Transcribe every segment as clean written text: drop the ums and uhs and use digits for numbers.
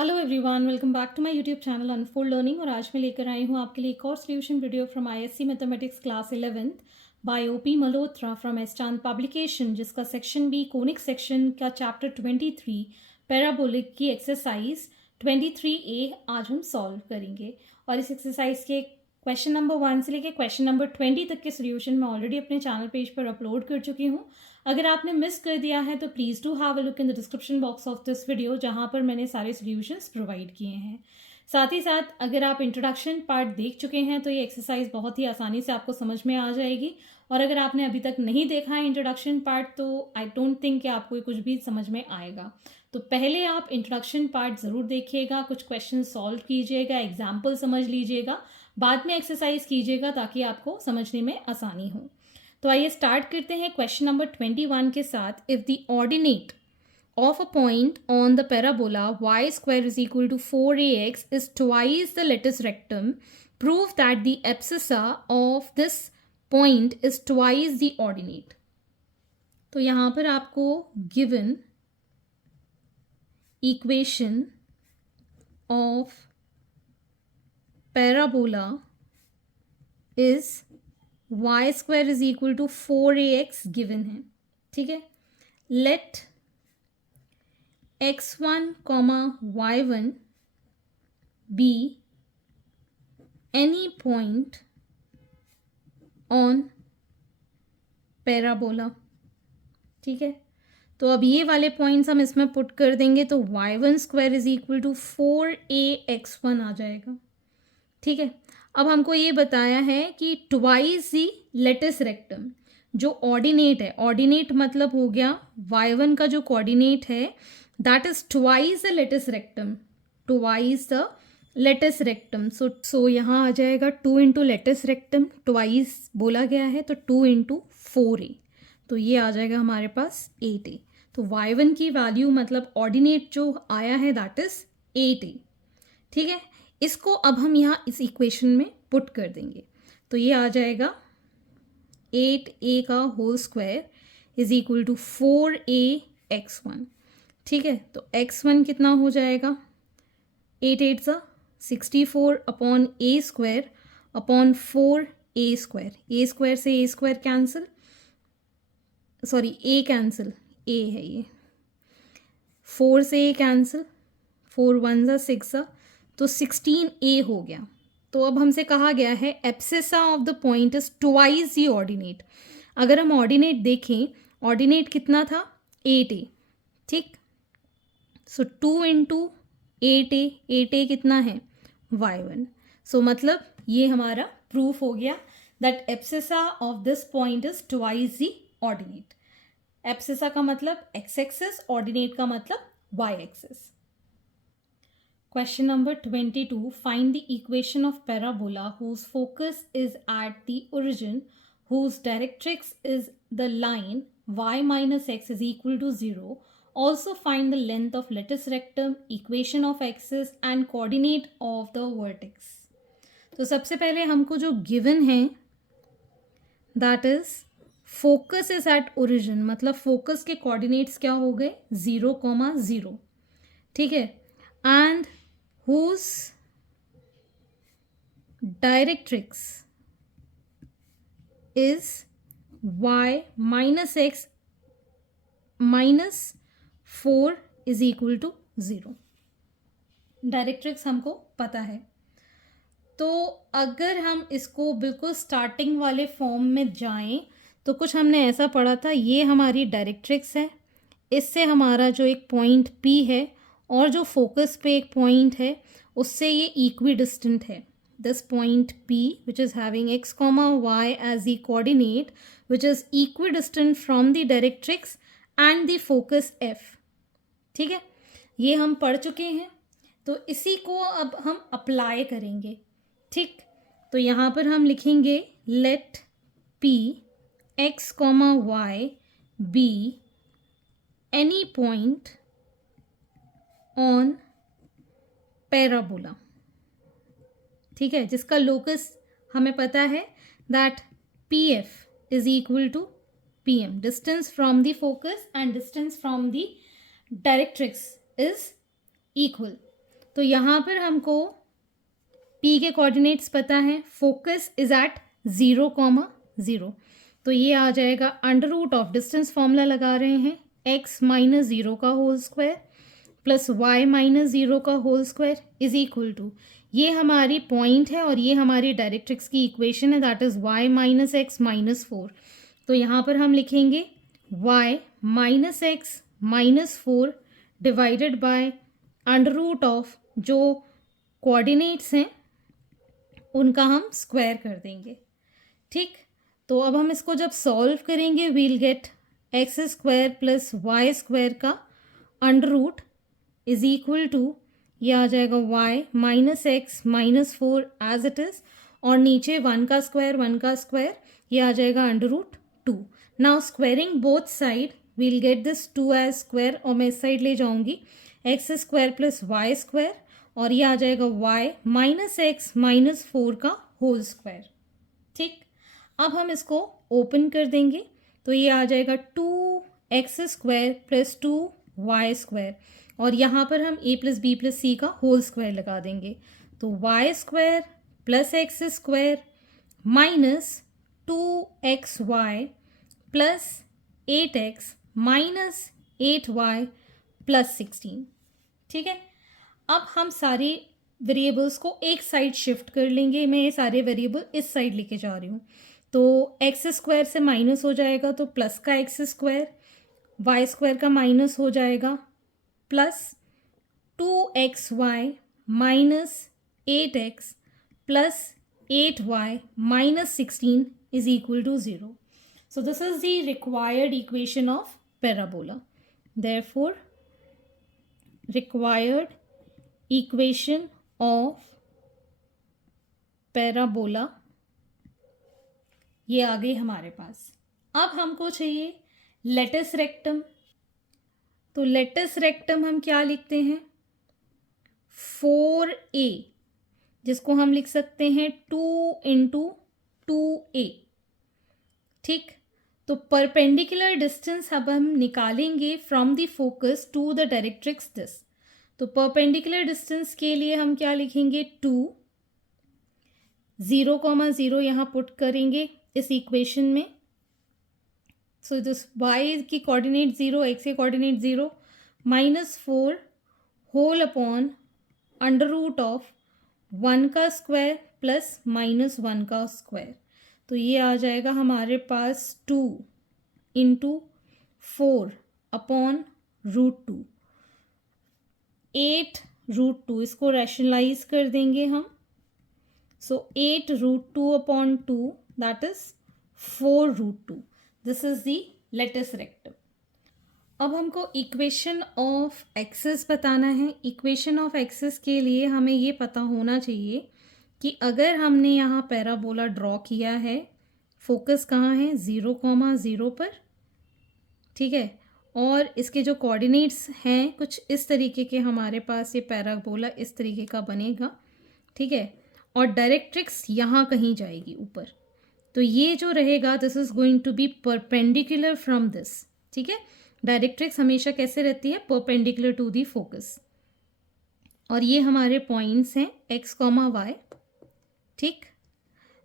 Hello everyone, welcome back to my YouTube channel unfold learning. और आज मैं लेकर आई हूँ आपके लिए एक और solution video from ISC mathematics class 11th by OP Malhotra from एस्टान पब्लिकेशन, जिसका सेक्शन बी कोनिक सेक्शन का चैप्टर 23 पैराबोलिक की एक्सरसाइज 23A आज हम सॉल्व करेंगे। और इस एक्सरसाइज के क्वेश्चन नंबर 1 से लेकर क्वेश्चन नंबर 20 तक के सोल्यूशन मैं ऑलरेडी अपने चैनल पेज पर अपलोड कर चुकी हूँ। अगर आपने मिस कर दिया है तो please do have a look in the description box of this video, जहाँ पर मैंने सारे सॉल्यूशंस प्रोवाइड किए हैं। साथ ही साथ अगर आप इंट्रोडक्शन पार्ट देख चुके हैं तो ये एक्सरसाइज बहुत ही आसानी से आपको समझ में आ जाएगी। और अगर आपने अभी तक नहीं देखा है इंट्रोडक्शन पार्ट तो आई डोंट थिंक कि आपको कुछ भी समझ में आएगा। तो पहले आप इंट्रोडक्शन पार्ट ज़रूर देखिएगा, कुछ क्वेश्चन सॉल्व कीजिएगा, एग्जाम्पल समझ लीजिएगा, बाद में एक्सरसाइज कीजिएगा ताकि आपको समझने में आसानी हो। तो आइए स्टार्ट करते हैं क्वेश्चन नंबर 21 के साथ। If the ordinate of a point on the parabola y square is equal to 4ax is twice the lattice rectum, prove that the abscissa of this point is twice the ordinate. तो यहाँ पर आपको given equation of parabola is y square is equal to 4ax given है, ठीक है। let x1 comma y1 be any point on parabola, ठीक है। तो अब ये वाले पॉइंट्स हम इसमें पुट कर देंगे तो y1 square is equal to 4ax1 आ जाएगा, ठीक है। अब हमको ये बताया है कि ट्वाइस दी लेटिस रेक्टम, जो ऑर्डिनेट है, ऑर्डिनेट मतलब हो गया y1 का जो कोऑर्डिनेट है that is twice the lattice rectum, twice the lattice rectum. so यहाँ आ जाएगा 2 इंटू लेटिस रेक्टम, ट्वाइस बोला गया है तो 2 इंटू 4a, तो ये आ जाएगा हमारे पास 8a। तो y1 की वैल्यू मतलब ऑर्डिनेट जो आया है दैट इज 8a, ठीक है। इसको अब हम यहाँ इस इक्वेशन में पुट कर देंगे तो ये आ जाएगा 8a का whole square is equal to 4ax1, ठीक है। तो x1 कितना हो जाएगा, 8 8 सा 64 upon a square upon 4a square, a square से a square cancel, sorry a cancel, a है ये, 4 से a कैंसिल, 4 1 सा 6 सा, तो 16a हो गया। तो अब हमसे कहा गया है abscissa of the point is twice the ordinate. अगर हम ऑर्डिनेट देखें, ऑर्डिनेट कितना था 8a, ठीक। सो 2 इंटू 8a, 8a कितना है y1। सो मतलब ये हमारा प्रूफ हो गया that abscissa of this point is twice the ordinate. Abscissa का मतलब x एक्सिस, ऑर्डिनेट का मतलब y axis. Question number 22, find the equation of parabola whose focus is at the origin, whose directrix is the line y minus x is equal to 0. Also find the length of lattice rectum, equation of axis and coordinate of the vertex. तो सबसे पहले हमको जो given है that is focus is at origin, मतलब focus के coordinates क्या हो गए 0,0, ठीक है। And whose directrix is y minus x minus 4 is equal to 0। Directrix हमको पता है, तो अगर हम इसको बिल्कुल स्टार्टिंग वाले फॉर्म में जाएं तो कुछ हमने ऐसा पढ़ा था, ये हमारी डायरेक्ट्रिक्स है, इससे हमारा जो एक पॉइंट P है और जो फोकस पे एक पॉइंट है उससे ये इक्वी डिस्टेंट है। This point P which is having x, y as the coordinate which is equidistant from the directrix and the focus F, ठीक है। ये हम पढ़ चुके हैं, तो इसी को अब हम अप्लाई करेंगे, ठीक। तो यहाँ पर हम लिखेंगे let P x, y be any point on parabola, ठीक है, जिसका लोकस हमें पता है that PF is equal to PM, distance from the focus and distance from the directrix is equal. तो यहाँ पर हमको P के कोऑर्डिनेट्स पता है, फोकस इज एट 0,0, तो ये आ जाएगा under root of, distance formula लगा रहे हैं, x माइनस 0 का whole square plus y minus 0 का whole square is equal to, ये हमारी पॉइंट है और ये हमारी डायरेक्ट्रिक्स की इक्वेशन है, that is y minus x minus 4। तो यहाँ पर हम लिखेंगे y minus x minus 4 divided by under root of, जो कोऑर्डिनेट्स हैं उनका हम स्क्वायर कर देंगे। ठीक, तो अब हम इसको जब सॉल्व करेंगे we'll get x square plus y square का under root is equal to, ये आ जाएगा y minus x minus 4 as it is, और नीचे 1 का स्क्वायर ये आ जाएगा under root 2। Now squaring both side we'll get this 2 as square, और मैं इस साइड ले जाऊंगी x square plus y square, और ये आ जाएगा y माइनस एक्स माइनस 4 का होल स्क्वायर। ठीक, अब हम इसको ओपन कर देंगे तो ये आ जाएगा 2x square plus 2y square, और यहाँ पर हम a प्लस बी प्लस सी का होल स्क्वायर लगा देंगे, तो y square plus x square minus 2xy plus 8x minus 8y plus 16। ठीक है, अब हम सारे वेरिएबल्स को एक साइड शिफ्ट कर लेंगे, मैं ये सारे वेरिएबल इस साइड लेके जा रही हूँ, तो एक्स स्क्वायर से माइनस हो जाएगा तो प्लस का एक्स स्क्वायर, वाई स्क्वायर का माइनस हो जाएगा plus 2xy minus 8x plus 8y minus 16 is equal to 0। So this is the required equation of parabola. Therefore, required equation of parabola ये आ गई हमारे पास। अब हमको चाहिए लेटस रेक्टम, तो लेटस रेक्टम हम क्या लिखते हैं 4a, जिसको हम लिख सकते हैं 2 इंटू 2a। ठीक, तो परपेंडिकुलर डिस्टेंस अब हम निकालेंगे from the focus to the directrix this, तो परपेंडिकुलर डिस्टेंस के लिए हम क्या लिखेंगे 2, 0,0 यहाँ पुट करेंगे इस इक्वेशन में, सो दिस y की कोऑर्डिनेट 0, x के coordinate 0, minus 4 whole upon under root of 1 का स्क्वायर प्लस माइनस 1 का स्क्वायर, तो ये आ जाएगा हमारे पास 2 इंटू 4 अपॉन रूट 2, 8 रूट 2, इसको रैशनलाइज कर देंगे हम, so 8 root 2 upon 2 that is 4 root 2। This is the latus rectum. अब हमको इक्वेशन ऑफ एक्सिस बताना है। इक्वेशन ऑफ एक्सिस के लिए हमें ये पता होना चाहिए कि अगर हमने यहाँ पैराबोला ड्रॉ किया है, फोकस कहाँ है 0,0 पर, ठीक है, और इसके जो कोऑर्डिनेट्स हैं कुछ इस तरीके के हमारे पास, ये पैराबोला इस तरीके का बनेगा, ठीक है, और डायरेक्ट्रिक्स यहाँ कहीं जाएगी ऊपर, तो ये जो रहेगा this is going to be perpendicular from this. ठीक है, डायरेक्ट्रिक्स हमेशा कैसे रहती है परपेंडिकुलर टू दी फोकस, और ये हमारे पॉइंट्स हैं x, y। ठीक,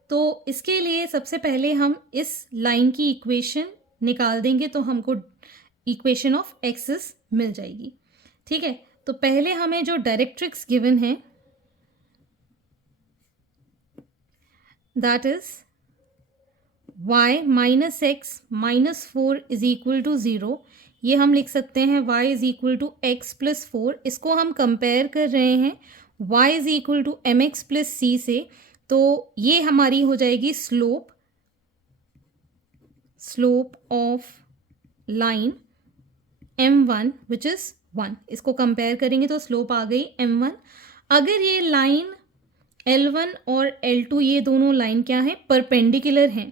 तो इसके लिए सबसे पहले हम इस लाइन की इक्वेशन निकाल देंगे तो हमको इक्वेशन ऑफ एक्सिस मिल जाएगी। ठीक है, तो पहले हमें जो डायरेक्ट्रिक्स गिवन है that is y minus x minus 4 is equal to 0, ये हम लिख सकते हैं y is equal to x plus 4, इसको हम कंपेयर कर रहे हैं y is equal to m x plus c से, तो ये हमारी हो जाएगी slope of line m1 which is 1, इसको कंपेयर करेंगे तो स्लोप आ गई m1। अगर ये लाइन L1 और L2 ये दोनों लाइन क्या है परपेंडिकुलर हैं,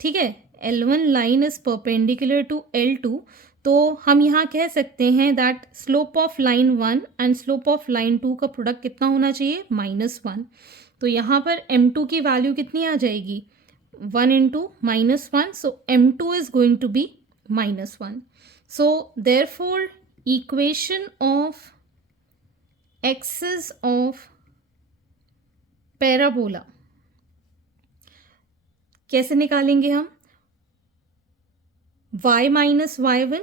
ठीक है, L1 line is perpendicular to L2, तो हम यहाँ कह सकते हैं that slope of line 1 and slope of line 2 का प्रोडक्ट कितना होना चाहिए -1। तो यहाँ पर m2 की वैल्यू कितनी आ जाएगी 1 into -1, so m2 is going to be -1। So therefore equation of axis of parabola कैसे निकालेंगे हम? y minus y1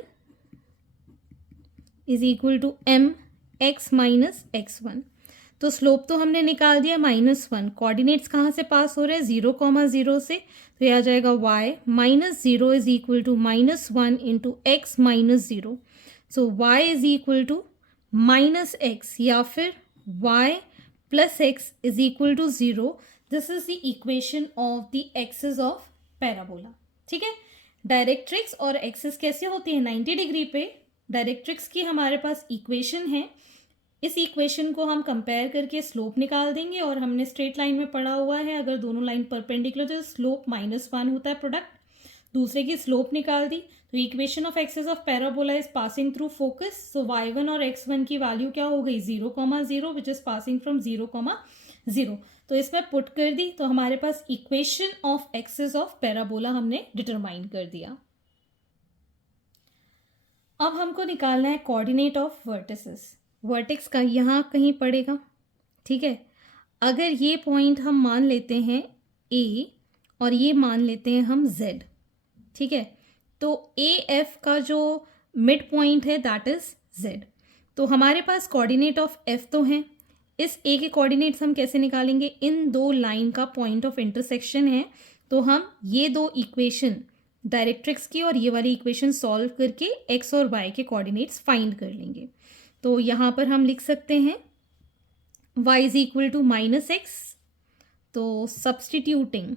is equal to m x minus x1। तो स्लोप तो हमने निकाल दिया -1। कोऑर्डिनेट्स कहाँ से पास हो रहे हैं? 0,0 से। तो ये आ जाएगा y minus 0 is equal to -1 into x minus 0। So y is equal to -x या फिर y plus x is equal to 0। This is the equation of the axis of parabola. ठीक है, डायरेक्ट्रिक्स और एक्सिस कैसे होती है? 90 degree पे directrix की हमारे पास इक्वेशन है। इस इक्वेशन को हम कंपेयर करके स्लोप निकाल देंगे, और हमने स्ट्रेट लाइन में पढ़ा हुआ है अगर दोनों लाइन परपेंडिकुलर तो स्लोप -1 होता है प्रोडक्ट। दूसरे की स्लोप निकाल दी तो equation of axis of parabola is passing through focus. So y1 और x1 की वैल्यू क्या हो गई? 0,0 विच इज पासिंग फ्रॉम 0,0। तो इसमें पुट कर दी तो हमारे पास equation of axis of parabola हमने डिटरमाइन कर दिया। अब हमको निकालना है कोऑर्डिनेट ऑफ वर्टिसेस। वर्टेक्स का यहाँ कहीं पड़ेगा। ठीक है, अगर ये पॉइंट हम मान लेते हैं A और ये मान लेते हैं हम Z। ठीक है, तो AF का जो मिड पॉइंट है दैट इज Z। तो हमारे पास कोऑर्डिनेट ऑफ F तो हैं। इस A के कोऑर्डिनेट्स हम कैसे निकालेंगे? इन दो लाइन का पॉइंट ऑफ इंटरसेक्शन है, तो हम ये दो इक्वेशन डायरेक्ट्रिक्स की और ये वाली इक्वेशन सॉल्व करके x और y के कोऑर्डिनेट्स फाइंड कर लेंगे। तो यहाँ पर हम लिख सकते हैं y is equal to -x। तो substituting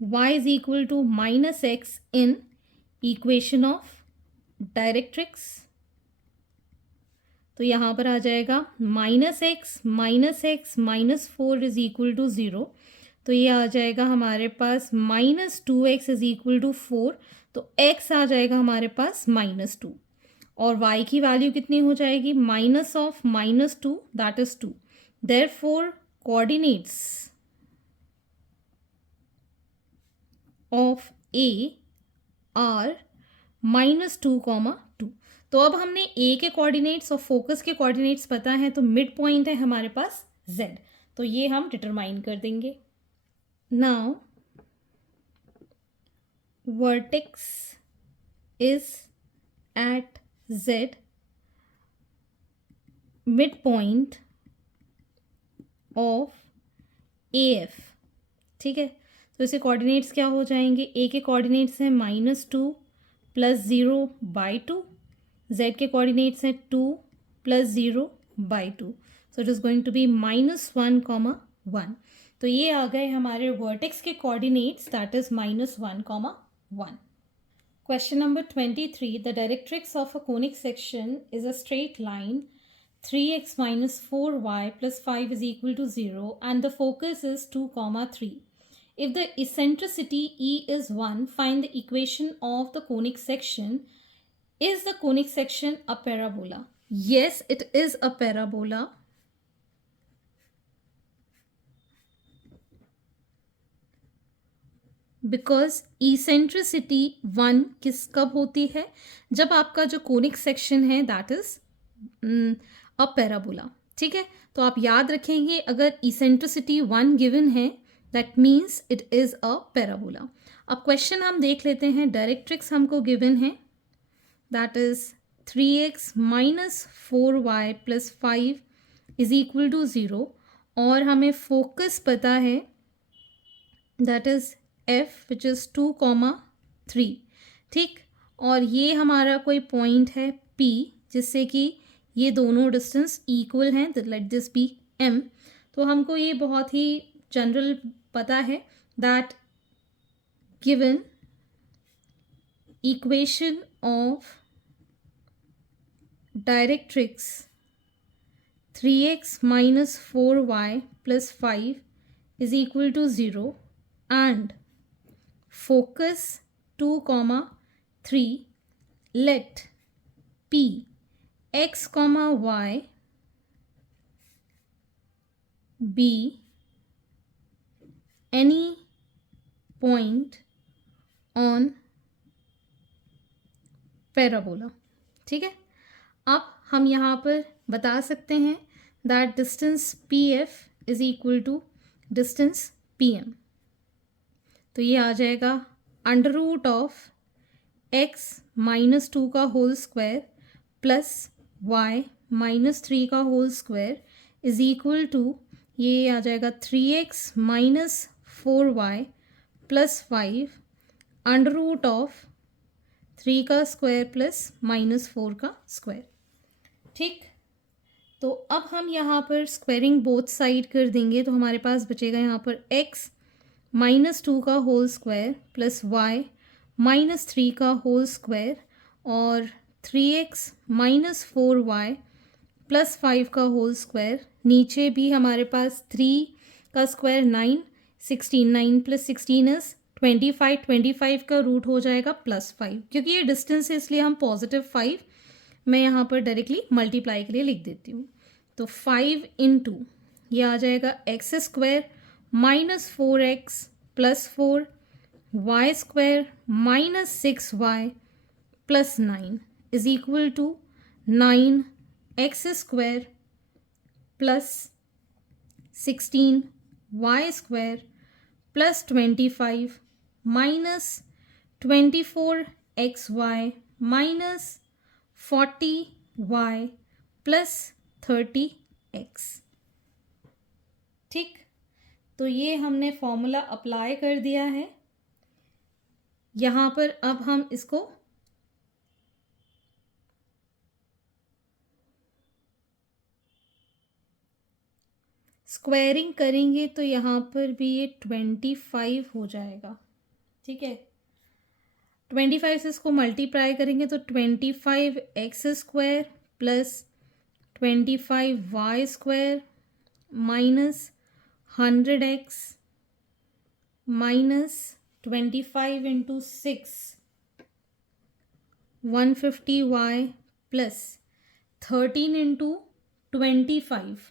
y is equal to -x in equation of directrix, तो यहाँ पर आ जाएगा -x -4 इज इक्वल टू 0। तो ये आ जाएगा हमारे पास -2x इज इक्वल टू 4। तो x आ जाएगा हमारे पास -2, और y की वैल्यू कितनी हो जाएगी? Minus of -2 that is 2। Therefore coordinates of A are -2,2। तो अब हमने A के कोऑर्डिनेट्स और फोकस के कोऑर्डिनेट्स पता है, तो मिड पॉइंट है हमारे पास Z। तो ये हम डिटरमाइन कर देंगे। Now vertex is at Z, midpoint of AF। ठीक है, तो इसके कोऑर्डिनेट्स क्या हो जाएंगे? A के कोऑर्डिनेट्स हैं -2 + 0/2, Z के कोऑर्डिनेट्स हैं 2 + 0/2। So it is going to be -1,1। तो ये आ गए हमारे वर्टेक्स के coordinates that is -1,1। Question number 23. The directrix of a conic section is a straight line 3x minus 4y plus 5 is equal to 0 and the focus is 2, 3. If the eccentricity E is 1, find the equation of the conic section. Is the conic section a parabola? Yes, it is a parabola. Because eccentricity 1 कब होती है? जब आपका जो conic section है that is a parabola. ठीक है, तो आप याद रखेंगे अगर इसेंट्रिसिटी 1 गिवन है that means it is a parabola. अब क्वेश्चन हम देख लेते हैं। डायरेक्ट्रिक्स हमको गिवन है that is 3x minus 4y plus 5 is equal to 0, और हमें फोकस पता है that is F which is 2, 3। ठीक, और ये हमारा कोई पॉइंट है P जिससे कि ये दोनों डिस्टेंस इक्वल हैं, लेट दिस बी M। तो हमको ये बहुत ही जनरल पता है that given equation of directrix 3x minus 4y plus 5 is equal to 0 and focus 2, 3, let P x, y be any point on parabola। ठीक है, अब हम यहाँ पर बता सकते हैं that distance P F is equal to distance P M. तो ये आ जाएगा under root of x minus two का whole square plus y minus three का whole square is equal to, ये आ जाएगा 3x minus 4y plus 5 under root of 3 का स्क्वायर प्लस माइनस 4 का स्क्वायर। ठीक, तो अब हम यहाँ पर स्क्वायरिंग बोथ साइड कर देंगे तो हमारे पास बचेगा यहाँ पर x माइनस टू का whole square plus y minus three का होल स्क्वायर और 3x माइनस 4y प्लस 5 का होल स्क्वायर। नीचे भी हमारे पास 3 का स्क्वायर 9, 16, 9 प्लस 16 इज 25, 25 का रूट हो जाएगा प्लस 5, क्योंकि ये डिस्टेंस है इसलिए हम पॉजिटिव 5 मैं यहाँ पर डायरेक्टली मल्टीप्लाई के लिए लिख देती हूँ। तो 5 इंटू ये आ जाएगा x square minus 4x plus 4 y square minus 6y plus 9 is equal to 9 x square plus 16 y square plus 25 minus 24 x y minus 40y plus 30x। ठीक, तो ये हमने फॉर्मूला अप्लाई कर दिया है। यहाँ पर अब हम इसको स्क्वायरिंग करेंगे तो यहाँ पर भी ये 25 हो जाएगा। ठीक है, 25 से इसको मल्टीप्लाई करेंगे तो 25 x square plus 25 y square minus 100x minus 25 into 6 150y plus 13 into 25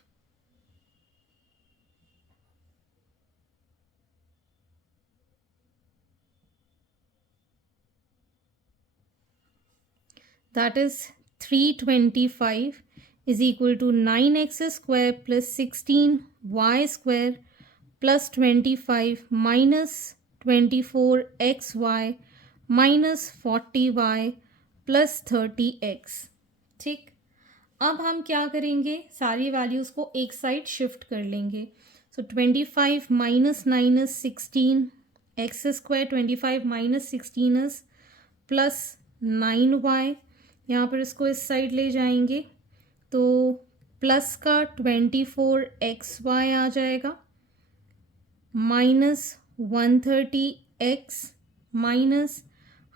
that is 325 is equal to 9x square plus 16y square plus 25 minus 24xy minus 40y plus 30x। ठीक, अब हम क्या करेंगे, सारी वैल्यूज़ को एक साइड शिफ्ट कर लेंगे। सो 25 minus 9 is 16 x square, 25 minus 16 is plus 9y। यहाँ पर इसको इस साइड ले जाएंगे तो प्लस का 24xy आ जाएगा माइनस 130x माइनस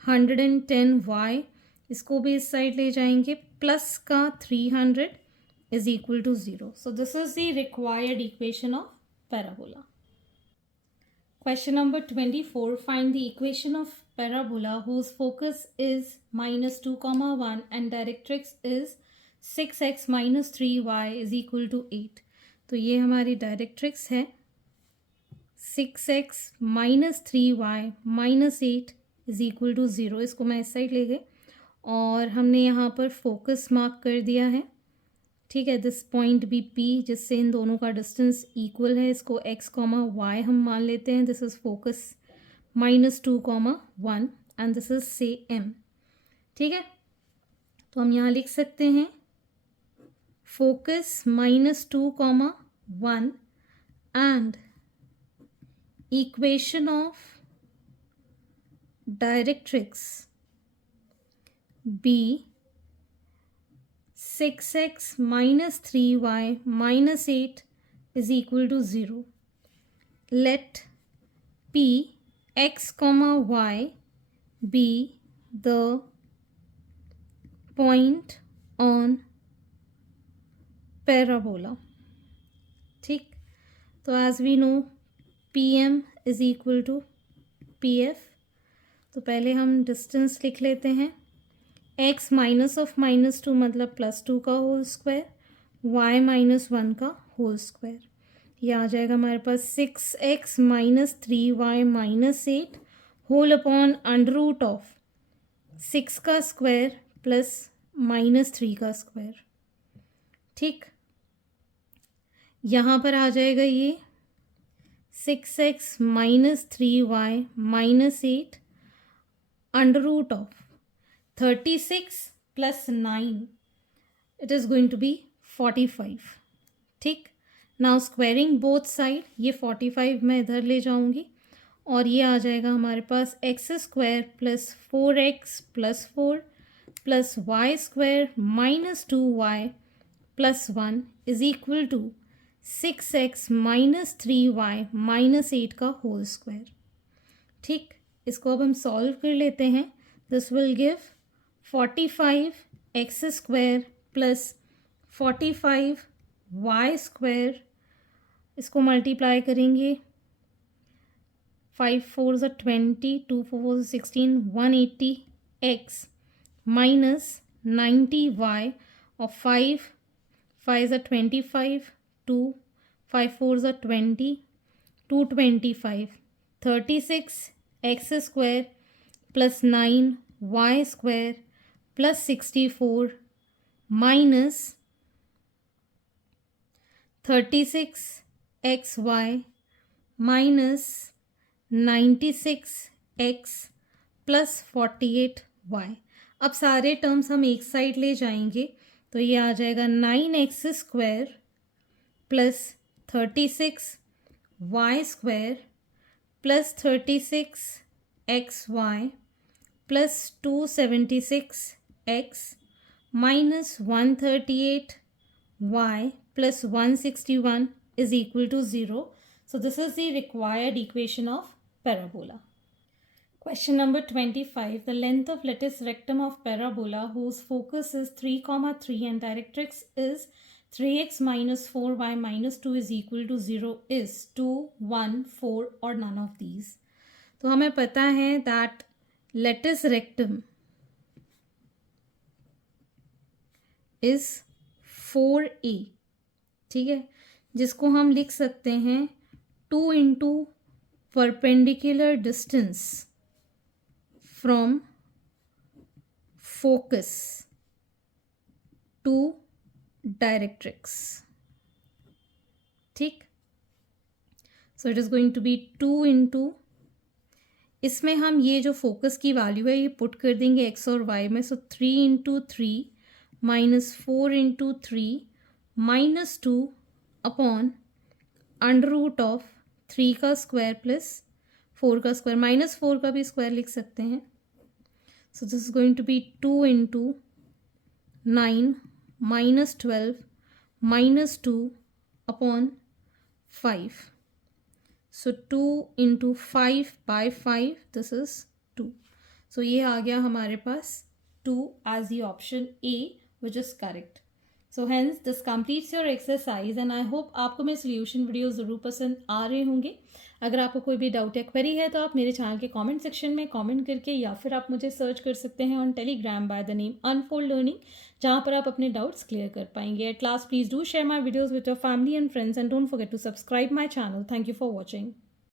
110y, इसको भी इस साइड ले जाएंगे प्लस का 300 is equal to 0। So this is the required equation of parabola. Question number 24. Find the equation of parabola whose focus is minus 2 comma 1 and directrix is 6x minus 3y is equal to 8। तो ये हमारी directrix है 6x minus 3y minus 8 is equal to 0। इसको मैं इस side ले गई और हमने यहाँ पर फोकस मार्क कर दिया है। ठीक है, दिस पॉइंट भी P जिससे इन दोनों का डिस्टेंस इक्वल है, इसको x कॉमा वाई हम मान लेते हैं। This is focus minus 2 comma 1 and this is से M। ठीक है, तो हम यहाँ लिख सकते हैं focus minus 2 comma 1 and equation of directrix B 6x minus 3y minus 8 is equal to 0. Let P x comma y be the point on parabola. ठीक, तो as we know PM is equal to PF। तो पहले हम distance लिख लेते हैं। x minus of minus 2 मतलब plus 2 का होल स्क्वायर, y माइनस 1 का होल स्क्वायर। ये आ जाएगा हमारे पास 6x minus 3y minus 8 whole upon under root of 6 का स्क्वायर प्लस -3 का स्क्वायर, ठीक। यहाँ पर आ जाएगा ये 6x - 3y - 8 under root of 36 + 9, it is going to be 45, ठीक। नाउ स्क्वायरिंग बोथ साइड, ये 45 मैं इधर ले जाऊंगी और ये आ जाएगा हमारे पास x² + 4x + 4 + y² - 2y + 1 is equal to 6x - 3y - 8 का होल स्क्वायर, ठीक। इसको अब हम सॉल्व कर लेते हैं। This will give 45x² + 45y², इसको मल्टीप्लाई करेंगे, 5 4 = 20, 2 4 = 16, 180x - 90y और 5 5 = 25, 2 5 4 = 20, 225, 36x² + 9y² + 64 minus 36xy minus 96x + 48y। अब सारे टर्म्स हम एक साइड ले जाएंगे तो ये आ जाएगा 9x² + 36y² + 36xy + 276x minus 138y plus 161 is equal to 0. So this is the required equation of parabola. Question number 25. The length of lattice rectum of parabola whose focus is 3, 3 and directrix is 3x minus 4y minus 2 is equal to 0 is 2, 1, 4 or none of these. तो हमें पता है that lattice rectum is 4a, ठीक है, जिसको हम लिख सकते हैं 2 into perpendicular distance from focus to directrix, ठीक। So it is going to be 2 into, इसमें हम ये जो फोकस की वैल्यू है ये पुट कर देंगे x और y में। So 3 into 3 minus 4 into 3 minus 2 upon under root of 3 का स्क्वायर प्लस 4 का स्क्वायर, -4 का भी स्क्वायर लिख सकते हैं। So this is going to be 2 into 9 minus 12 minus 2 upon 5. So 2 into 5 by 5, this is 2. So ये आ गया हमारे पास 2 as the option A, which is correct. So hence this completes your exercise and I hope आपको मेरे solution video ज़रूर पसंद आ रहे होंगे। अगर आपको कोई भी डाउट या क्वेरी है तो आप मेरे चैनल के कमेंट सेक्शन में कमेंट करके या फिर आप मुझे सर्च कर सकते हैं on Telegram by the name unfold learning, जहाँ पर आप अपने डाउट्स क्लियर कर पाएंगे। At last please do share my videos with your family and friends and don't forget to subscribe my channel. Thank you for watching.